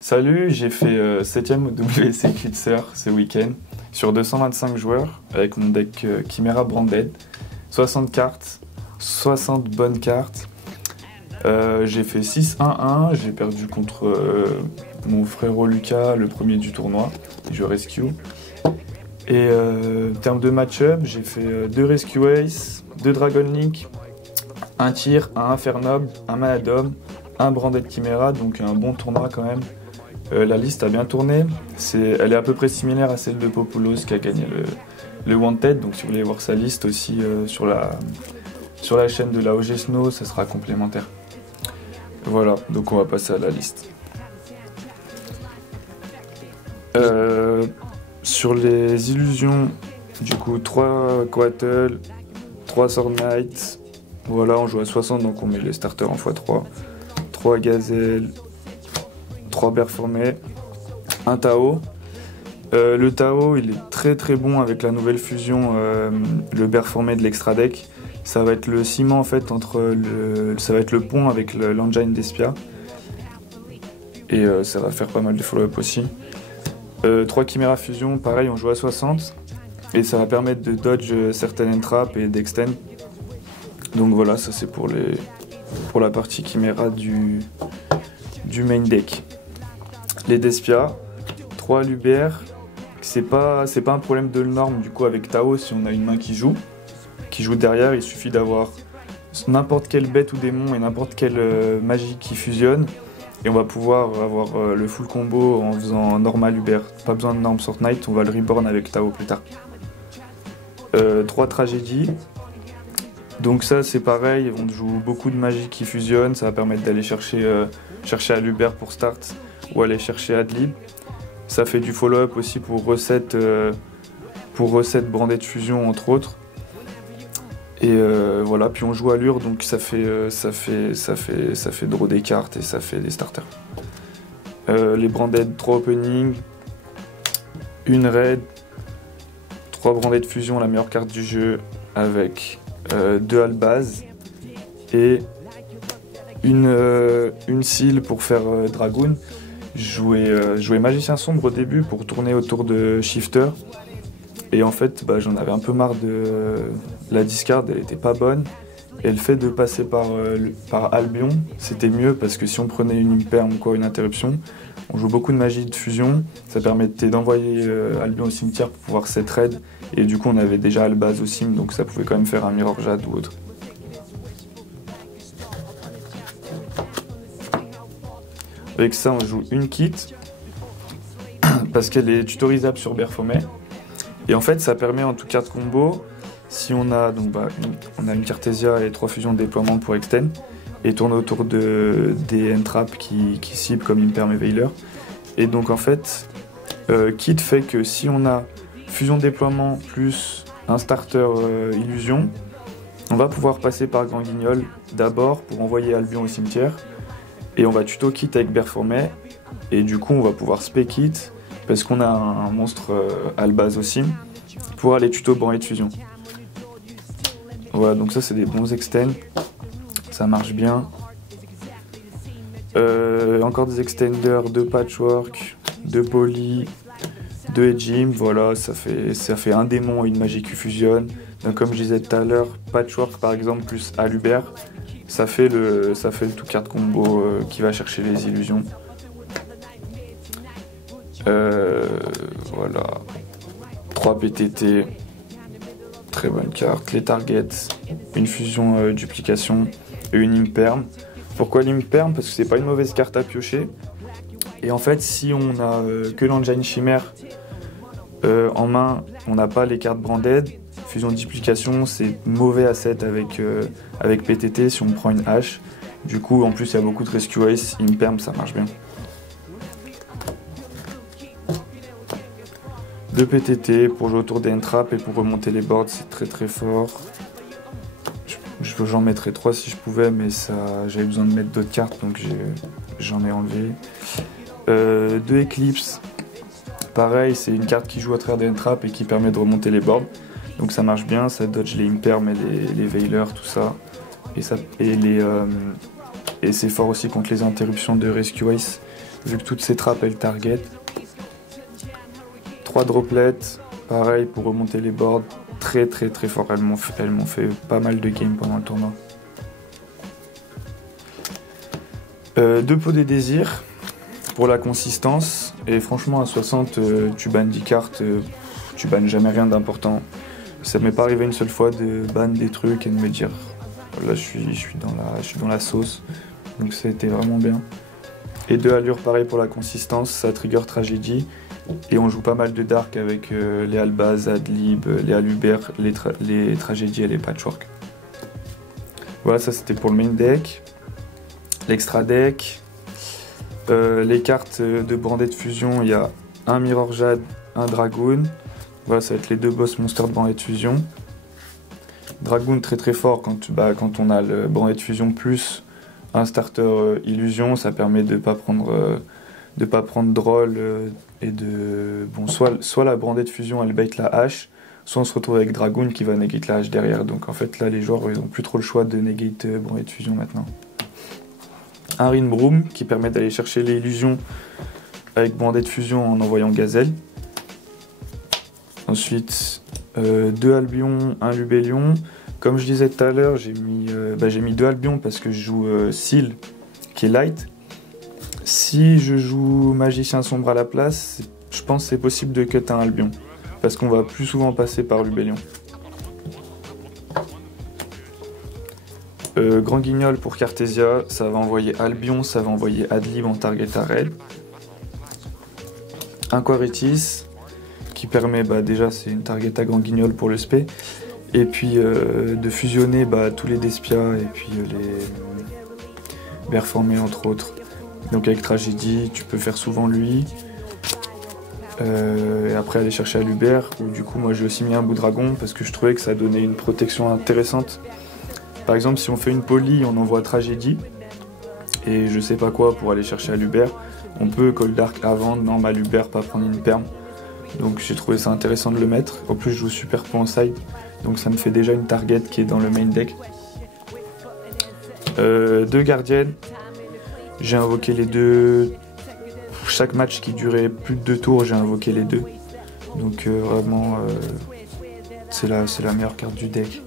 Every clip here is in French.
Salut, j'ai fait 7ème au WC Klitzer ce week-end sur 225 joueurs avec mon deck Chimera Branded, 60 cartes, 60 bonnes cartes. J'ai fait 6-1-1, j'ai perdu contre mon frérot Lucas, le premier du tournoi, je rescue. Et en termes de match-up, j'ai fait 2 Rescue Ace, 2 Dragon Link, un tir, un Infernob, un Manadom, un Branded Chimera, donc un bon tournoi quand même. La liste a bien tourné, elle est à peu près similaire à celle de Populos qui a gagné le Wanted, donc si vous voulez voir sa liste aussi sur la chaîne de la OG Snow, ça sera complémentaire. Voilà, donc on va passer à la liste. Sur les illusions, du coup 3 Coatl, 3 Sword Knight, voilà on joue à 60 donc on met les starters en x3, 3 Gazelle, 3 Bear formés, un Tao. Le Tao il est très très bon avec la nouvelle fusion, le Bear formé de l'extra deck. Ça va être le ciment en fait ça va être le pont avec l'engine d'Espia. Et ça va faire pas mal de follow-up aussi. 3 Chimera Fusion, pareil on joue à 60. Et ça va permettre de dodge certaines entraps et d'extend. Donc voilà, ça c'est pour la partie Chimera du main deck. Les Despia, 3 Luber, c'est pas un problème de norme du coup avec Tao si on a une main qui joue derrière, il suffit d'avoir n'importe quelle bête ou démon et n'importe quelle magie qui fusionne et on va pouvoir avoir le full combo en faisant normal Luber. Pas besoin de norme Sword Knight, on va le reborn avec Tao plus tard. 3 Tragédies. Donc ça c'est pareil, on joue beaucoup de magie qui fusionne, ça va permettre d'aller chercher à Luber pour start ou aller chercher Adlib. Ça fait du follow-up aussi pour recette Branded Fusion entre autres. Et voilà, puis on joue à Lure donc ça fait draw des cartes et ça fait des starters. Les Branded 3 opening, une raid, 3 Branded Fusion, la meilleure carte du jeu avec 2 Albaz et une seal pour faire Dragoon. Je jouais Magicien Sombre au début pour tourner autour de Shifter. Et en fait, j'en avais un peu marre de la discard, elle était pas bonne. Et le fait de passer par Albion, c'était mieux parce que si on prenait une Imperm ou quoi, une interruption, on joue beaucoup de magie de fusion. Ça permettait d'envoyer Albion au cimetière pour pouvoir set raid. Et du coup, on avait déjà Albaz au sim, donc ça pouvait quand même faire un Mirror Jade ou autre. Avec ça, on joue une kit parce qu'elle est tutorisable sur Baphomet. Et en fait, ça permet en tout cas de combo, si on a on a une Cartesia et 3 fusions de déploiement pour extend, et tourner autour des entraps qui ciblent comme Imperm et Veiler. Et donc en fait, Kit fait que si on a fusion de déploiement plus un starter illusion, on va pouvoir passer par Grand Guignol d'abord pour envoyer Albion au cimetière, et on va tuto Kit avec Berformet, et du coup on va pouvoir spé Kit, parce qu'on a un monstre Albaz au sim, pour aller tuto Branded Fusion. Voilà, donc ça c'est des bons extends, ça marche bien. Encore des extenders, 2 Patchwork, 2 Poly, 2 Edgim, voilà, ça fait un démon et une magie qui fusionne. Donc comme je disais tout à l'heure, Patchwork par exemple plus Aluber, ça fait le tout carte combo qui va chercher les illusions. Voilà, 3 PTT, très bonne carte, les targets, une fusion duplication et une Imperm. Pourquoi l'Imperm? Parce que c'est pas une mauvaise carte à piocher. Et en fait, si on a que l'Engine Chimère en main, on n'a pas les cartes Branded. Fusion duplication, c'est mauvais asset avec PTT si on prend une hache. Du coup, en plus, il y a beaucoup de Rescue Ace, Imperm, ça marche bien. 2 PTT pour jouer autour des entraps et pour remonter les boards, c'est très très fort. J'en mettrais 3 si je pouvais, mais j'avais besoin de mettre d'autres cartes, donc j'en ai enlevé. 2 Eclipse, pareil, c'est une carte qui joue à travers des entraps et qui permet de remonter les boards. Donc ça marche bien, ça dodge les Imperm et les Veiler, tout ça. Et c'est fort aussi contre les interruptions de Rescue Ace. vu que toutes ces trappes elles target. 3 droplets, pareil pour remonter les boards, très fort, elles m'ont fait pas mal de games pendant le tournoi. 2 pots des désirs pour la consistance, et franchement à 60 tu bannes 10 cartes, tu bannes jamais rien d'important. Ça m'est pas arrivé une seule fois de ban des trucs et de me dire là je suis dans la sauce, donc c'était vraiment bien. Et 2 allures pareil pour la consistance, ça trigger tragédie. Et on joue pas mal de dark avec les Albaz, Adlib, les Aluber, les tragédies et les patchwork. Voilà, ça c'était pour le main deck. L'extra deck. Les cartes de Branded Fusion, il y a un Mirror Jade, un Dragoon. Voilà, ça va être les 2 boss monsters de Branded Fusion. Dragoon très fort quand on a le Branded Fusion plus un starter illusion, ça permet de pas prendre droll et de bon soit la Branded Fusion elle bait la hache, soit on se retrouve avec Dragoon qui va negate la hache derrière. Donc en fait là les joueurs ils ont plus trop le choix de negate Branded Fusion maintenant. Un Rin Broom qui permet d'aller chercher les illusions avec Branded Fusion en envoyant Gazelle. Ensuite 2 Albion, 1 Lubellion. Comme je disais tout à l'heure, j'ai mis 2 Albion parce que je joue Seal qui est light. Si je joue Magicien Sombre à la place, je pense que c'est possible de cut un Albion, parce qu'on va plus souvent passer par Lubellion. Grand Guignol pour Cartesia, ça va envoyer Albion, ça va envoyer Adlib en target à raid. Un Quaretis, qui permet, déjà c'est une target à Grand Guignol pour le spé, et puis de fusionner tous les Despia et puis les Berformés entre autres. Donc avec Tragédie, tu peux faire souvent lui. Et après aller chercher Aluber, où du coup moi j'ai aussi mis un bout dragon parce que je trouvais que ça donnait une protection intéressante. Par exemple si on fait une poly, on envoie Tragédie et je sais pas quoi pour aller chercher Aluber, on peut Cold Dark avant, normal Aluber, pas prendre une perme. Donc j'ai trouvé ça intéressant de le mettre. En plus je joue super point en side, donc ça me fait déjà une target qui est dans le main deck. 2 gardiennes. J'ai invoqué les 2. Chaque match qui durait plus de 2 tours, j'ai invoqué les 2. Donc vraiment, c'est la meilleure carte du deck.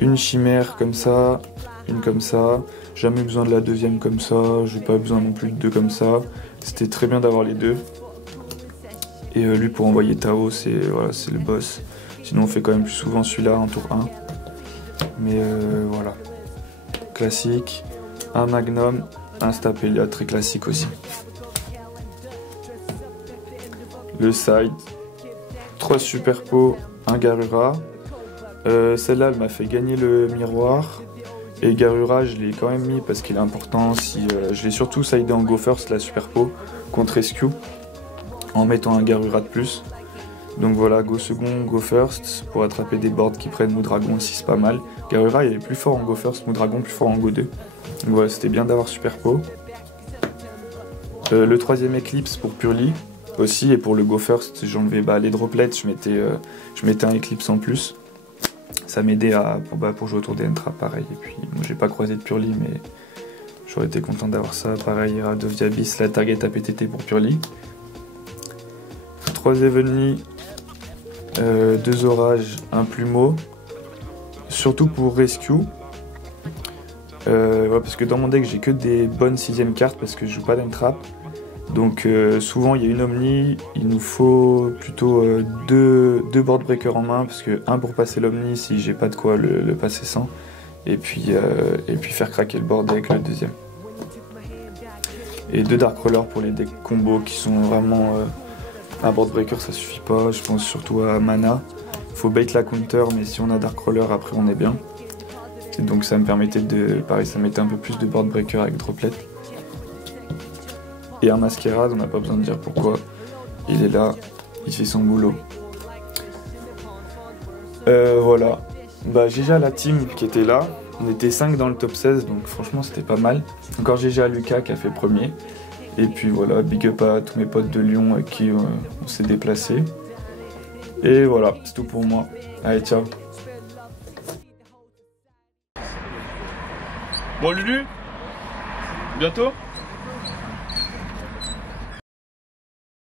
Une chimère comme ça, une comme ça. Jamais besoin de la deuxième comme ça. J'ai pas besoin non plus de 2 comme ça. C'était très bien d'avoir les 2. Et lui pour envoyer Tao, c'est le boss. Sinon on fait quand même plus souvent celui-là en tour 1. Mais voilà. Classique, un Magnum, un Stapelia, très classique aussi. Le side, 3 super pots, un Garura. Celle-là, elle m'a fait gagner le miroir. Et Garura, je l'ai quand même mis parce qu'il est important. Je l'ai surtout sidé en Go First, la super pot, contre Rescue, en mettant un Garura de plus. Donc voilà, Go second, Go first, pour attraper des boards qui prennent Moodragon aussi, c'est pas mal. Garura il est plus fort en Go first, Moodragon plus fort en Go 2. Donc voilà, c'était bien d'avoir super pot. Le 3ème Eclipse pour Purely aussi, et pour le Go first, j'enlevais les droplets, je mettais un Eclipse en plus. Ça m'aidait pour jouer autour des Entra, pareil. Et puis, moi j'ai pas croisé de Purely, mais j'aurais été content d'avoir ça. Pareil, Radovia Abyss, la target à PTT pour Purely. 3 Heavenly. 2 orages, un plumeau, surtout pour Rescue. Parce que dans mon deck j'ai que des bonnes 6ème cartes parce que je joue pas d'entrap. Donc souvent il y a une Omni, il nous faut plutôt 2 board breakers en main, parce que un pour passer l'Omni si j'ai pas de quoi le passer sans, et puis faire craquer le board avec le deuxième. Et 2 Dark Roller pour les decks combos qui sont vraiment... un board breaker ça suffit pas, je pense surtout à mana. Faut bait la counter, mais si on a Dark Roller après on est bien. Et donc ça me permettait ça mettait un peu plus de board breaker avec droplet. Et un Masquerade, on n'a pas besoin de dire pourquoi. Il est là, il fait son boulot. Voilà. GG à la team qui était là. On était 5 dans le top 16, donc franchement c'était pas mal. Encore GG à Lucas qui a fait premier. Et puis voilà, big up à tous mes potes de Lyon avec qui on s'est déplacés. Et voilà, c'est tout pour moi. Allez, ciao. Bon Lulu, bientôt.